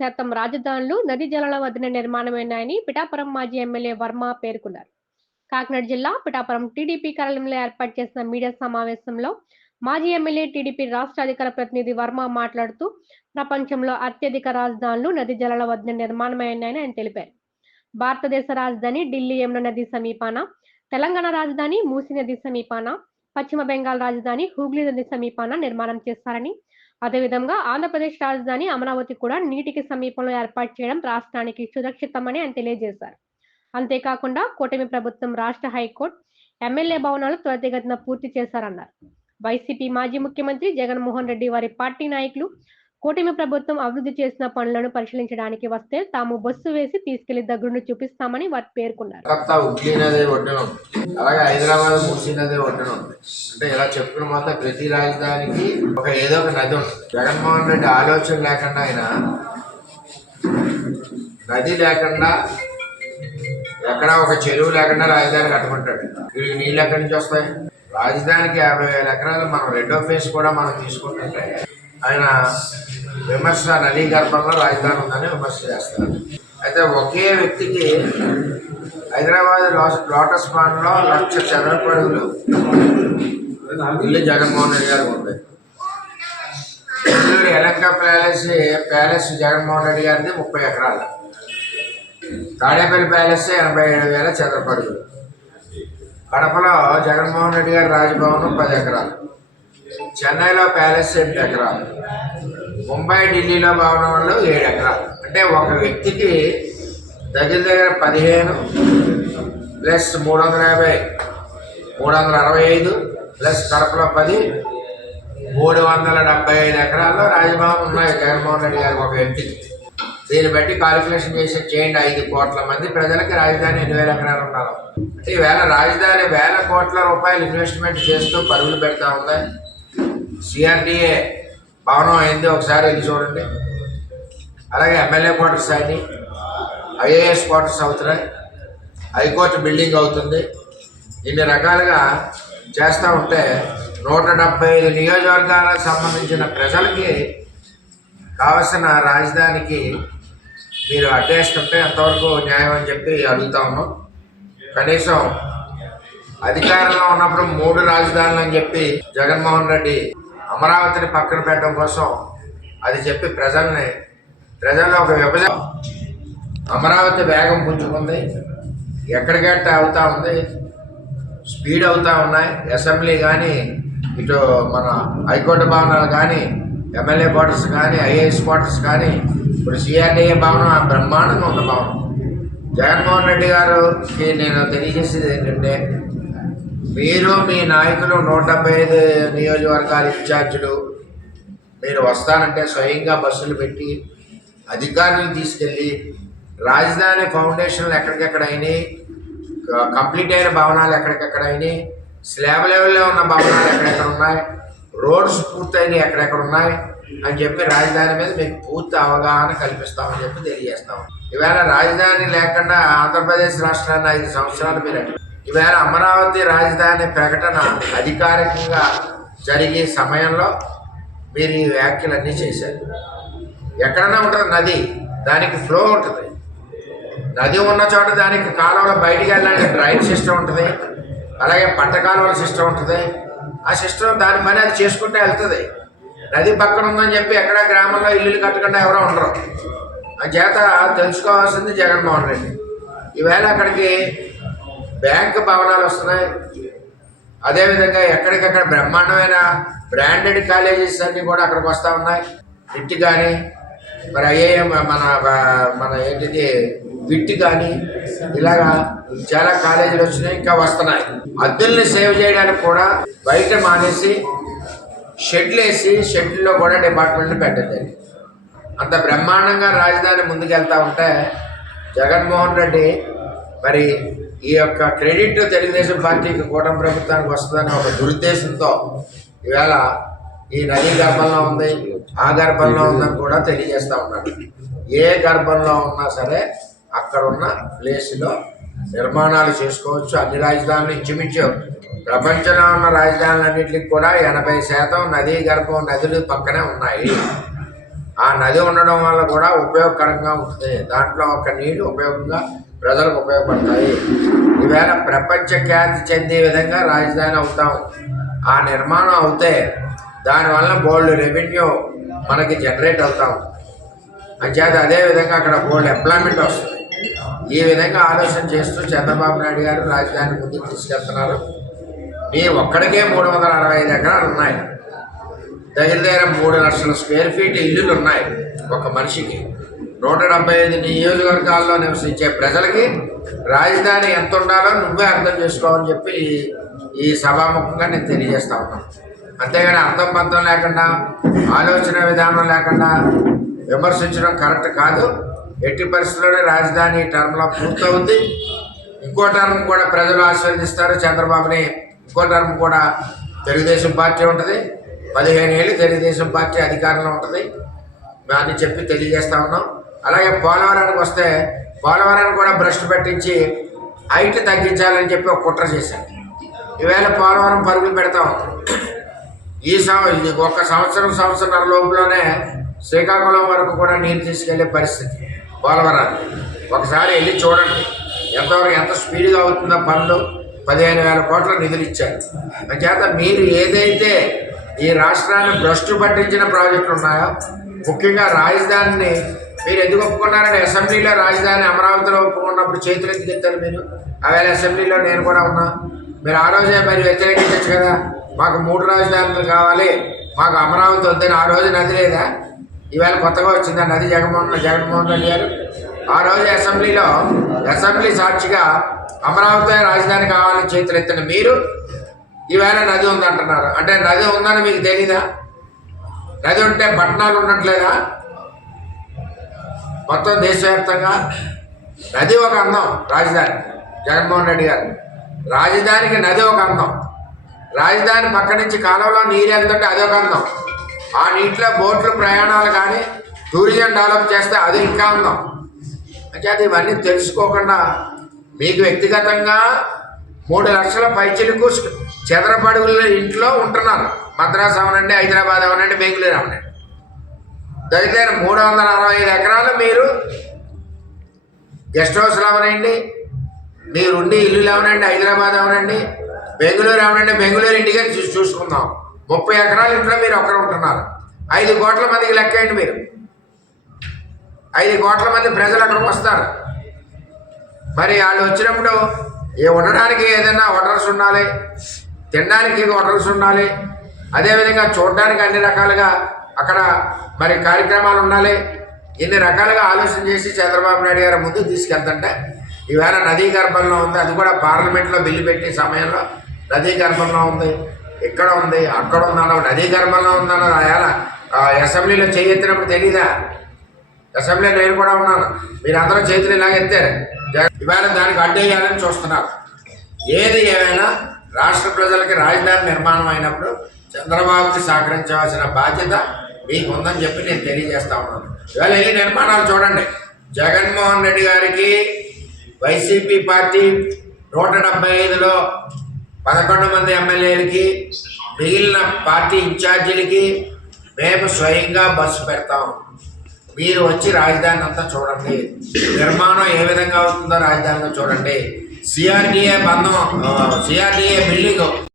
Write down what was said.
శాతం రాజధానులు నది జలాల వదిన నిర్మాణమైనాయని పిఠాపురం మాజీ ఎమ్మెల్యే వర్మ పేర్కొన్నారు. కాకినాడ జిల్లా పిఠాపురం టీడీపీ కార్యాలయంలో ఏర్పాటు చేసిన మీడియా సమావేశంలో మాజీ ఎమ్మెల్యే టీడీపీ రాష్ట్ర అధికార ప్రతినిధి వర్మ మాట్లాడుతూ ప్రపంచంలో అత్యధిక రాజధానులు నది జలాల వద్ద నిర్మాణమైనాయని ఆయన తెలిపారు. భారతదేశ రాజధాని ఢిల్లీ యమున నది సమీపాన తెలంగాణ రాజధాని మూసీ నది సమీపాన పశ్చిమ బెంగాల్ రాజధాని హూగ్లీ నది సమీపాన నిర్మాణం చేస్తారని అదేవిధంగా ఆంధ్రప్రదేశ్ రాజధాని అమరావతి కూడా నీటికి సమీపంలో ఏర్పాటు చేయడం రాష్ట్రానికి సురక్షితమని ఆయన తెలియజేశారు. అంతేకాకుండా కూటమి ప్రభుత్వం రాష్ట్ర హైకోర్టు ఎమ్మెల్యే భవనాలు త్వరితగతిన పూర్తి చేశారన్నారు. వైసీపీ మాజీ ముఖ్యమంత్రి జగన్మోహన్ రెడ్డి వారి పార్టీ నాయకులు కూటమి ప్రభుత్వం అభివృద్ధి చేసిన పనులను పరిశీలించడానికి వస్తే తాము బస్సు వేసి తీసుకెళ్ళి దగ్గరుండి చూపిస్తామని వారు పేర్కొన్నారు. అలాగే హైదరాబాద్ మూసీ నది ఒడ్డున ఉంది. అంటే ఇలా చెప్పిన మాత్రం ప్రతి రాజధానికి ఒక ఏదో ఒక నది ఉంటుంది జగన్మోహన్ రెడ్డి ఆలోచన లేకుండా ఆయన నది లేకుండా ఎక్కడ ఒక చెరువు లేకుండా రాజధాని కట్టుకుంటాడు. వీడికి నీళ్ళు ఎక్కడి నుంచి వస్తాయి? రాజధానికి యాభై వేల ఎకరాలు మనం రెండో ఫేజ్ కూడా మనం తీసుకుంటుంటే ఆయన విమర్శ నదీ గర్భంలో రాజధాని ఉందని విమర్శ చేస్తారు. అయితే ఒకే వ్యక్తికి హైదరాబాద్ లో- లోటస్ పాండ్లో లక్ష చదరపు అడుగులు ఇల్లు జగన్మోహన్ రెడ్డి గారికి ఉంది. ఎలంక ప్యాలెస్ ప్యాలెస్ జగన్మోహన్ రెడ్డి గారిది ముప్పై ఎకరాలు. తాడేపల్లి ప్యాలెస్ ఎనభై ఏడు వేల చదరపు అడుగులు. కడపలో జగన్మోహన్ రెడ్డి గారి రాజభవనం పది ఎకరాలు. చెన్నైలో ప్యాలెస్ ఎనిమిది ఎకరాలు. ముంబై ఢిల్లీలో భవనంలో ఏడు ఎకరాలు. అంటే ఒక వ్యక్తికి దగ్గర దగ్గర పదిహేను ప్లస్ మూడు వందల యాభై మూడు వందల అరవై ఐదు ప్లస్ కడపలో పది మూడు వందల డెబ్బై ఐదు ఎకరాల్లో రాజభవన్ ఉన్నాయి జగన్మోహన్ రెడ్డి గారికి ఒక వ్యక్తికి దీన్ని బట్టి కాలిక్యులేషన్ చేసి చేయండి ఐదు కోట్ల మంది. ప్రజలకి రాజధాని ఎన్ని వేల ఎకరాలు ఉండాలి. అంటే ఈవేళ రాజధాని వేల కోట్ల రూపాయలు ఇన్వెస్ట్మెంట్ చేస్తూ పరుగులు పెడతా ఉంది? సిఆర్డిఏ భవనం అయింది ఒకసారి వెళ్ళి చూడండి. అలాగే ఎమ్మెల్యే క్వార్టర్స్ అయినాయి ఐఏఎస్ క్వార్టర్స్ అవుతున్నాయి హైకోర్టు బిల్డింగ్ అవుతుంది. ఇన్ని రకాలుగా చేస్తూ ఉంటే నూట డెబ్బై ఐదు నియోజకవర్గాలకు సంబంధించిన ప్రజలకి కావలసిన రాజధానికి మీరు అడ్డేస్తుంటే ఎంతవరకు న్యాయం అని చెప్పి అడుగుతా ఉన్నాం. కనీసం అధికారంలో ఉన్నప్పుడు మూడు రాజధానులు అని చెప్పి జగన్మోహన్ రెడ్డి అమరావతిని పక్కన పెట్టడం కోసం అది చెప్పి ప్రజల్ని ప్రజల్లో ఒక విభజన అమరావతి వేగం పుంజుకుంది. ఎక్కడికెట్ట అవుతా ఉంది. స్పీడ్ అవుతా ఉన్నాయి. అసెంబ్లీ కానీ ఇటు మన హైకోర్టు భవనాలు కానీ ఎమ్మెల్యే క్వార్టర్స్ కానీ ఐఏఎస్ క్వార్టర్స్ కానీ ఇప్పుడు సిఆర్డీఏ భవనం బ్రహ్మాండంగా ఉన్న భవనం. జగన్మోహన్ రెడ్డి గారికి నేను తెలియజేసేది ఏంటంటే మీరు మీ నాయకులు నూట డెబ్బై ఐదు నియోజకవర్గాల ఇన్ఛార్జీలు మీరు వస్తానంటే స్వయంగా బస్సులు పెట్టి అధికారులను తీసుకెళ్ళి రాజధాని ఫౌండేషన్లు ఎక్కడికెక్కడ అయినాయి కంప్లీట్ అయిన భవనాలు ఎక్కడికెక్కడ అయినాయి స్లాబ్ లెవెల్లో ఉన్న భవనాలు ఎక్కడెక్కడ ఉన్నాయి రోడ్స్ పూర్తయినాయి ఎక్కడెక్కడ ఉన్నాయి అని చెప్పి రాజధాని మీద మీకు పూర్తి అవగాహన కల్పిస్తామని చెప్పి తెలియజేస్తాం ఇవాళ రాజధాని లేకుండా ఆంధ్రప్రదేశ్ రాష్ట్రాన్ని ఐదు సంవత్సరాలు మీరు అడిగారు. ఈవేళ అమరావతి రాజధాని ప్రకటన అధికారికంగా జరిగే సమయంలో మీరు ఈ వ్యాఖ్యలన్నీ చేశారు. ఎక్కడన్నా ఉంటుంది నది దానికి ఫ్లో ఉంటుంది. నది ఉన్న చోట దానికి కాలువలో బయటికి వెళ్ళడానికి డ్రైన్ సిస్టమ్ ఉంటుంది. అలాగే పంట కాలువల సిస్టమ్ ఉంటుంది. ఆ సిస్టమ్ దాని పని అది చేసుకుంటే వెళ్తుంది. నది పక్కన ఉందని చెప్పి ఎక్కడ గ్రామంలో ఇల్లులు కట్టకుండా ఎవరో ఉండరు. ఆ చేత తెలుసుకోవాల్సింది జగన్మోహన్ రెడ్డి. ఈవేళ అక్కడికి బ్యాంక్ భవనాలు వస్తున్నాయి. అదేవిధంగా ఎక్కడికక్కడ బ్రహ్మాండమైన బ్రాండెడ్ కాలేజెస్ అన్నీ కూడా అక్కడికి వస్తూ ఉన్నాయి. విట్ కానీ మరి ఐఏఎం మన మన ఏంటిది విట్ కానీ ఇలాగా చాలా కాలేజీలు వచ్చినాయి ఇంకా వస్తున్నాయి. అద్దెల్ని సేవ్ చేయడానికి కూడా బయట మానేసి షెడ్లు వేసి షెడ్లో కూడా డిపార్ట్మెంట్లు పెట్టద్దు అంత బ్రహ్మాండంగా రాజధాని ముందుకెళ్తా ఉంటే జగన్మోహన్ రెడ్డి మరి ఈ యొక్క క్రెడిట్ తెలుగుదేశం పార్టీకి కూటమి ప్రభుత్వానికి వస్తుందని ఒక దురుద్దేశంతో ఈవేళ ఈ నది గర్భంలో ఉంది ఆ గర్భంలో ఉందని కూడా తెలియజేస్తా ఉన్నాడు. ఏ గర్భంలో ఉన్నా సరే అక్కడ ఉన్న ప్లేస్లో నిర్మాణాలు చేసుకోవచ్చు. అన్ని రాజధానులు ఇంచుమించు ప్రపంచంలో ఉన్న రాజధానులన్నింటికి కూడా ఎనభై శాతం నదీ గర్భం నదులు పక్కనే ఉన్నాయి. ఆ నది ఉండడం వల్ల కూడా ఉపయోగకరంగా ఉంటుంది. దాంట్లో ఒక నీళ్ళు ఉపయోగంగా ప్రజలకు ఉపయోగపడతాయి. ఈవేళ ప్రపంచ ఖ్యాతి చెందే విధంగా రాజధాని అవుతాం. ఆ నిర్మాణం అవుతే దానివల్ల బోల్డ్ రెవెన్యూ మనకి జనరేట్ అవుతాం. అంచేత అదే విధంగా అక్కడ బోల్డ్ ఎంప్లాయ్మెంట్ వస్తుంది. ఈ విధంగా ఆలోచన చేస్తూ చంద్రబాబు నాయుడు గారు రాజధాని ముందుకు తీసుకెళ్తున్నారు. మీ ఒక్కడికే మూడు వందల అరవై ఐదు ఎకరాలు ఉన్నాయి. దగ్గర దగ్గర మూడు లక్షల స్క్వేర్ ఫీట్ ఇల్లులు ఉన్నాయి ఒక మనిషికి. నూట డెబ్బై ఐదు నియోజకవర్గాల్లో నివసించే ప్రజలకి రాజధాని ఎంత ఉండాలో నువ్వే అర్థం చేసుకోవాలని చెప్పి ఈ- ఈ సభాముఖంగా నేను తెలియజేస్తా ఉన్నాను. అంతేగాని అర్థం పంతం లేకుండా ఆలోచన విధానం లేకుండా విమర్శించడం కరెక్ట్ కాదు. ఎట్టి పరిస్థితుల్లోనే రాజధాని టర్మ్లో పూర్తవుద్ది. ఇంకో టర్మ్ కూడా ప్రజలు ఆశీర్వదిస్తారు. చంద్రబాబుని ఇంకో టర్మ్ కూడా తెలుగుదేశం పార్టీ ఉంటుంది. పదిహేను ఏళ్ళు తెలుగుదేశం పార్టీ అధికారంలో ఉంటుంది. అని చెప్పి తెలియజేస్తా ఉన్నాం. అలాగే పోలవరానికి వస్తే పోలవరాన్ని కూడా భ్రష్టు పెట్టించి హైట్ తగ్గించాలని చెప్పి ఒక కుట్ర చేశారు. ఈవేళ పోలవరం పరుగులు పెడతా ఉంది. ఈ సంవత్సరం ఒక సంవత్సరం సంవత్సరం లోపులోనే శ్రీకాకుళం వరకు కూడా నీరు తీసుకెళ్ళే పరిస్థితి పోలవరాన్ని ఒకసారి వెళ్ళి చూడండి. ఎంతవరకు ఎంత స్పీడ్గా అవుతుందో పనులు. పదిహేను వేల కోట్ల నిధులు ఇచ్చారు. చేత మీరు ఏదైతే ఈ రాష్ట్రాన్ని భ్రష్టు పట్టించిన ప్రాజెక్టులు ఉన్నాయో ముఖ్యంగా రాజధానిని మీరు ఎందుకు ఒప్పుకున్నారని అసెంబ్లీలో రాజధాని అమరావతిలో ఒప్పుకున్నప్పుడు చేతులు ఎందుకు ఎత్తారు మీరు? ఆవేళ అసెంబ్లీలో నేను కూడా ఉన్నా. మీరు ఆ రోజే మరి వ్యతిరేకించచ్చు కదా. మాకు మూడు రాజధానులు కావాలి. మాకు అమరావతి వద్దని ఆ రోజు నది లేదా? ఈవేళ కొత్తగా వచ్చిందా నది జగన్మోహన్ జగన్మోహన్ రెడ్డి గారు? ఆ రోజు అసెంబ్లీలో అసెంబ్లీ సాక్షిగా అమరావతి రాజధాని కావాలని చేతులు ఎత్తిన మీరు ఈవేళ నది ఉందంటున్నారు. అంటే నది ఉందని మీకు తెలీదా? నది ఉంటే పట్టణాలు ఉండట్లేదా? మొత్తం దేశవ్యాప్తంగా నది ఒక అందం రాజధాని. జగన్మోహన్ రెడ్డి గారు. రాజధానికి నది ఒక అందం. రాజధాని పక్క నుంచి కాలంలో నీరు వెళ్తుంటే అది ఒక అందం. ఆ నీటిలో బోట్లు ప్రయాణాలు కానీ టూరిజం డెవలప్ చేస్తే అది ఇంకా అందం. అంటే అది ఇవన్నీ తెలుసుకోకుండా మీకు వ్యక్తిగతంగా మూడు లక్షల పైచిలకు చెదరపడుగుల ఇంట్లో ఉంటున్నారు. మద్రాసు అవనండి హైదరాబాద్ అవనండి బెంగళూరు అవనండి. దగ్గర మూడు వందల అరవై ఐదు ఎకరాలు మీరు గెస్ట్ హౌస్లు అవనండి. మీరుండి ఇల్లులు అవనండి హైదరాబాద్ అవనండి బెంగళూరు అవనండి. బెంగళూరు ఇంటికే చూసి చూసుకుందాం. ముప్పై ఎకరాల ఇంట్లో మీరు ఒక్కరు ఉంటున్నారు. ఐదు కోట్ల మందికి లెక్కేయండి మీరు? ఐదు కోట్ల మంది ప్రజలు అక్కడికి వస్తారు. మరి వాళ్ళు వచ్చినప్పుడు ఏ ఉండడానికి ఏదైనా హోటల్స్ ఉండాలి తినడానికి హోటల్స్ ఉండాలి అదేవిధంగా చూడడానికి అన్ని రకాలుగా అక్కడ మరి కార్యక్రమాలు ఉండాలి. ఎన్ని రకాలుగా ఆలోచన చేసి చంద్రబాబు నాయుడు గారు ముందుకు తీసుకెళ్తుంటే ఈవేళ నదీ గర్భంలో ఉంది. అది కూడా పార్లమెంట్లో బిల్లు పెట్టే సమయంలో నదీ గర్భంలో ఉంది. ఇక్కడ ఉంది? అక్కడ ఉందన్న నదీ గర్భంలో ఉందన్న ఆయన అసెంబ్లీలో చేయెత్తినప్పుడు తెలీదా? అసెంబ్లీలో నేను కూడా ఉన్నాను. మీరందరూ చేతులు ఇలాగెత్తారు ఇవాళ దానికి అడ్డేయాలని చూస్తున్నారు. ఏది ఏమైనా రాష్ట్ర ప్రజలకి రాజధాని నిర్మాణం అయినప్పుడు చంద్రబాబుకి సహకరించవలసిన బాధ్యత మీకు ఉందని చెప్పి నేను తెలియజేస్తా ఉన్నాను. ఇవాళ వెళ్ళి నిర్మాణాలు చూడండి. జగన్మోహన్ రెడ్డి గారికి వైసీపీ పార్టీ నూట డెబ్బై ఐదులో పదకొండు మంది ఎమ్మెల్యేలకి మిగిలిన పార్టీ ఇన్ఛార్జీలకి మేము స్వయంగా బస్సు పెడతాం. మీరు వచ్చి రాజధాని అంతా చూడండి. నిర్మాణం ఏ విధంగా అవుతుందో రాజధానిలో చూడండి. సిఆర్డిఏ బంధం సిఆర్డిఏ బిల్డింగ్.